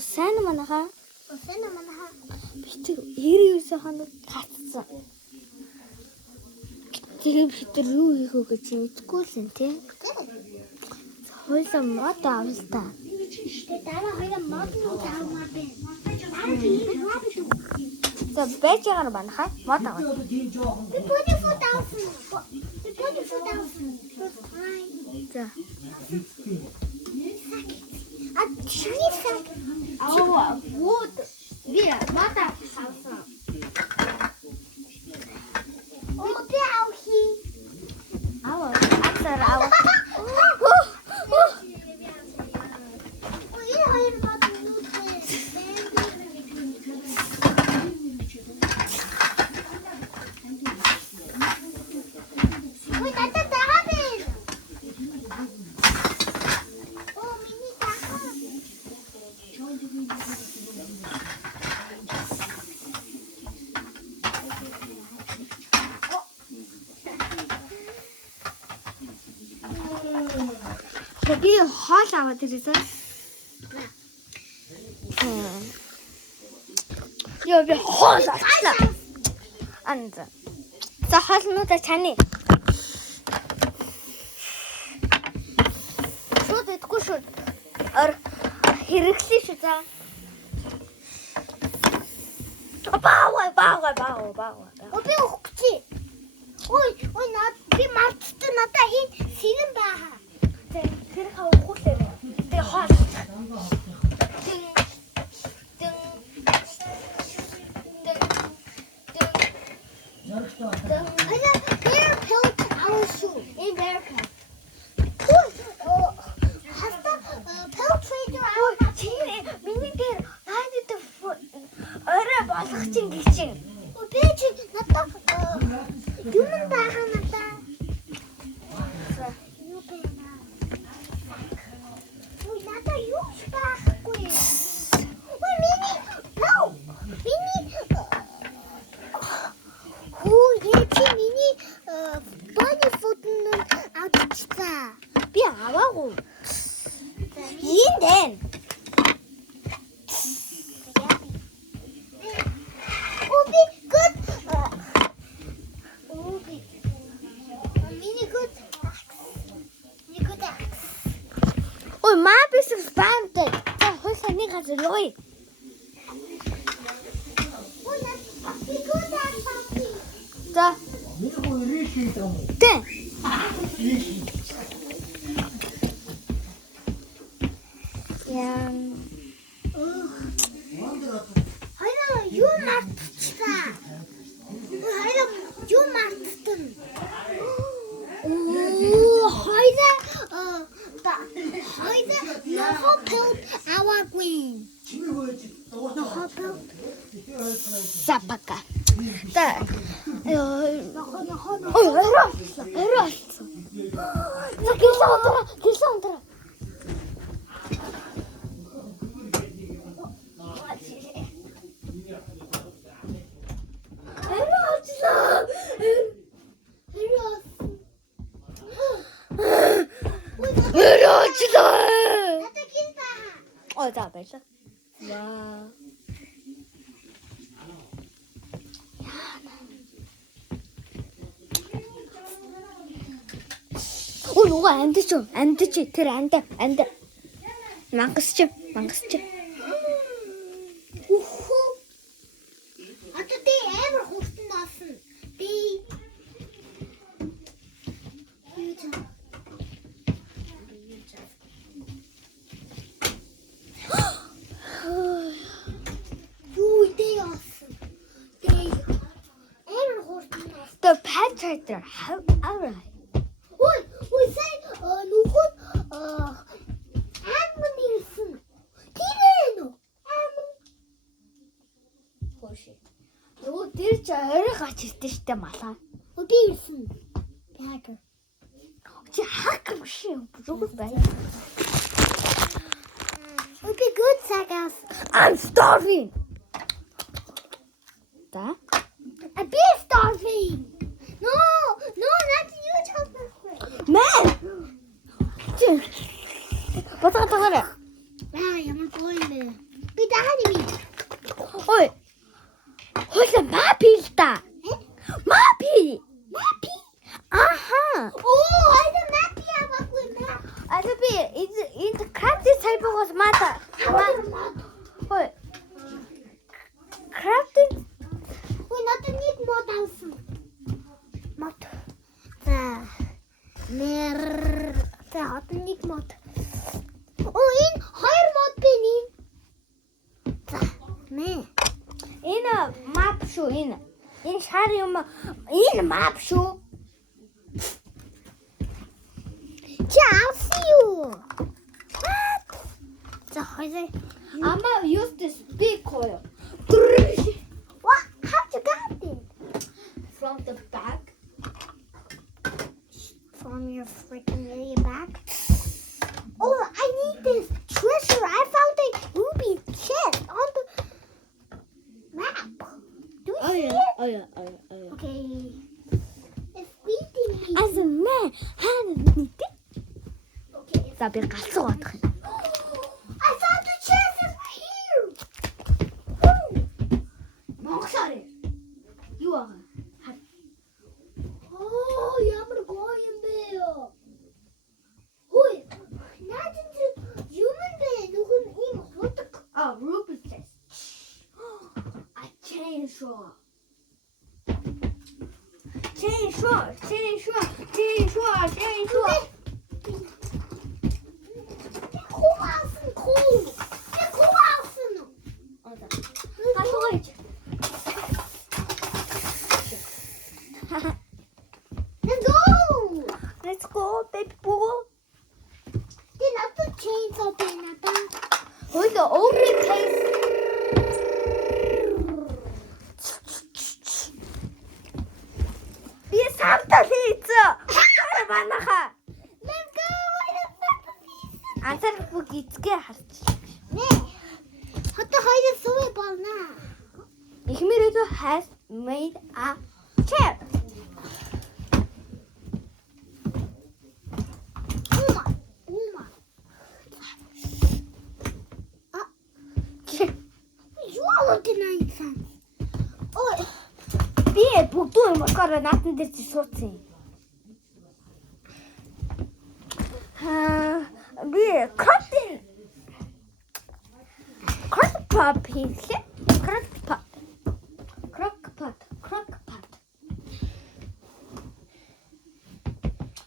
Сайн манайхаа. Бид 99 хоног гацсан. Тэгээд бид юу хийх вэ гэж мэдгүй л юм тий. Хойлоо мод авлаа. Дараа хоёроо мод таамаар байна. За бэжээр манайхаа мод аваа. Би бүний фот авсан. За. Чийсэн. Вот. Вира, мод авсан. Би авхи. Асар аваа. Би хоол аваад ирсэн. Яа би хоол авлаа. Анза. За хоолнуудаа чаны. Шууд идэхгүй шүү. Хэрэглээ шүү за. Баа. Би өгчи. Ой, наад би мартсан надаа хин синэн баа. Тэр хавхуулээ. Тэр хоол. Би аваагүй. Ийм дээ. Ой, маа биш спамтэй. За хойлоо нэг газар явъя. За. Тэ. Яа. Сапака. Да. Ой, оролцсон. Гэлсэн унтраа. Ой, за баярлаа. Вау. Ой, нөгөө амьдч тэр амьд. Мангасч. Одоо би амар хурдан болсон. Би The Patricker. How alright. Ой, сайн нүхот амын ирсэн. Тийм үү? Амын. Хөөш. Нөгөө тэр ч орой гач ирдэ штэ малаа. Би ирсэн. Хакер. Чи хакер биш юм. Зүгэл бай. Okay, good sagas. I'm starving. Да? A bee starving. No, not you, Chopper. Man. Батга. Ямар бойлээ. Ой. Хойло мапилта. Мапи. Аха. айда мапи авахгүй мап. Also in the crafting table was matter. Ой. Crafting. Ой, надад нэг мод авсан. Мод. За. За, одоо нэг мод. Энэ хоёр мод байна юм. За, Энэ map шүү энэ. Энэ шар юм. Энэ map шүү. Чи авсан юу? За, хоёроо. Ама used to speak oil. What? How you got it? From the back. From your freaking way back. Oh, I need this treasure. I found a ruby chest on the map. Do you see it? Oh yeah. Okay. It's beating me. As a man, had it. Okay. За би галзуу гадах юм. I found the chest. It's right here. Монголоор юу аа? Oh, ямар гоё юм бэ ёо. Ой, наадын юм бэ? Нүхэн ийм худаг. Oh, ruby chest. A chainsaw. Хуваасан кул. Тэг хуваасан. Одоо. Хашуугаач. Let's go. Let's go, baby boy. Then after chainsaw байна да. Ой, the open case. Би самтал хийцээ. Банаха. Let's go. Антар бүх эцгээ харч. Нэ. Хата хоёроо сувэ болно. Ихмэрэдо has made a chair. Ума. Юу олдинайсан? Ой. Би бүгдөө юм болохоор наатан дээр чи суудсан юм. Би cutting. Crockpot хийлээ. Crockpot.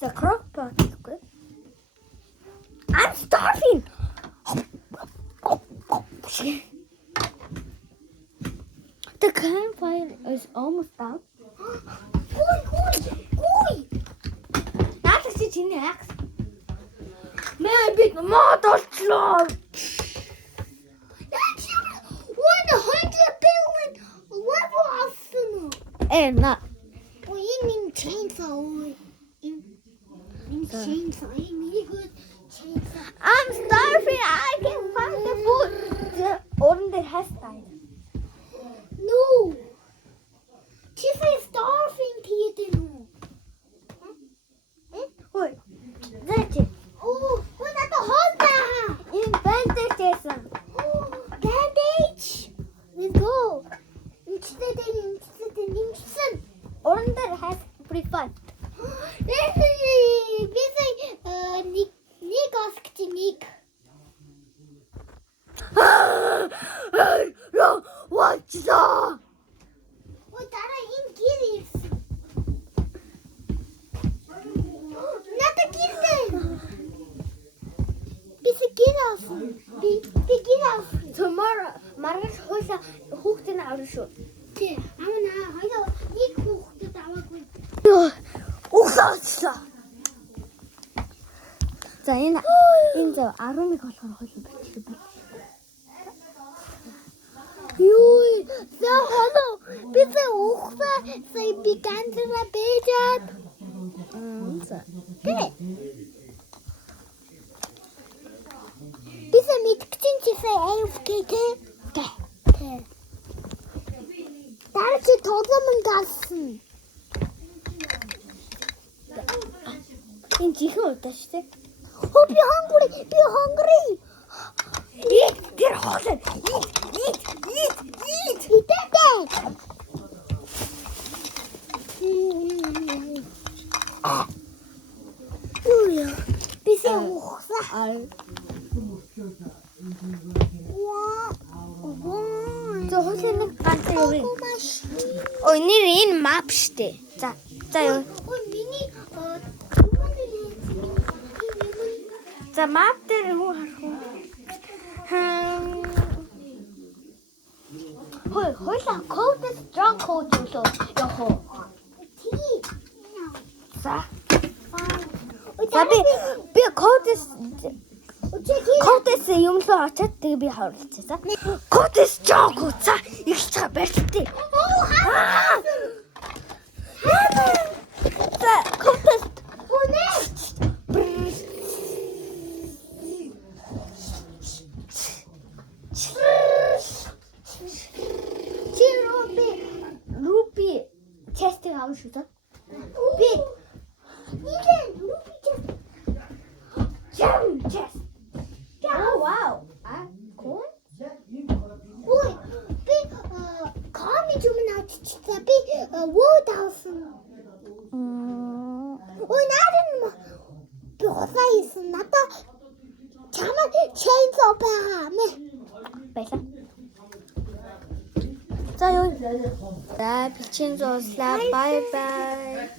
The crockpot is good. I'm starving. The campfire is almost out. Ой. Наатах чи чиний акс. Мэ би мод олчлоо. 100 billion level авсан уу? На. Ой, энэ chainsaw ой. Энэ chainsaw chainsaw. I'm starving. I can find the food. Orn there has died. No. Чи starving гэдэг үү? Ой. Зачи. Оо, надад хоолтой. Энэ bandage байсан. Bandage. Let's go. Нэмсэн. Orn there has preferred. Нэг аскт нэг. What's that? Ой, дараа энэ гэр ирсэн. Надад гэр дээ. Би гэр авсан. Би гэр авсан. Tomorrow. Маргааш хойлоо хүүхдийн авна шүү. Тий, амнаа хоёул нэг хүүхдэд аваагүй. Угсаачлаа. За энэ зав 11 болохоор хойлоо бичих юм. Юй, за хоноо. Би ухсаа сая би ганцаараа бэжээд. За. Тий. Bisa мэдгчин чи сая AFK тий. Дараа чи тоглоом гарсан. Энэ чихэн удаа шүү дээ. Oh, be hungry. Eat, get hold of it. Eat. 저 호세는 깜짝 여기. machine. 오늘은 맙시대. 자, 여기. 미니 자, 맙대를 하고. 홀사 코드 스트롱 코드서 여호. 자, 비 코드 юмсоо очоод тэгээ би хаварлцсан. Коуд стрong за их та барьтээ. За, коуд 루피 체스팅 하고 싶어? 비 점 체스. 오 와우. 아, 콘? Ой, би комми 주문하고 진짜 би 워다우스. Ой, 나는 би 고사이스 나타 잠깐 체인지 오페하네. байлаа. За юу? За бичэн зууслаа. Bye bye.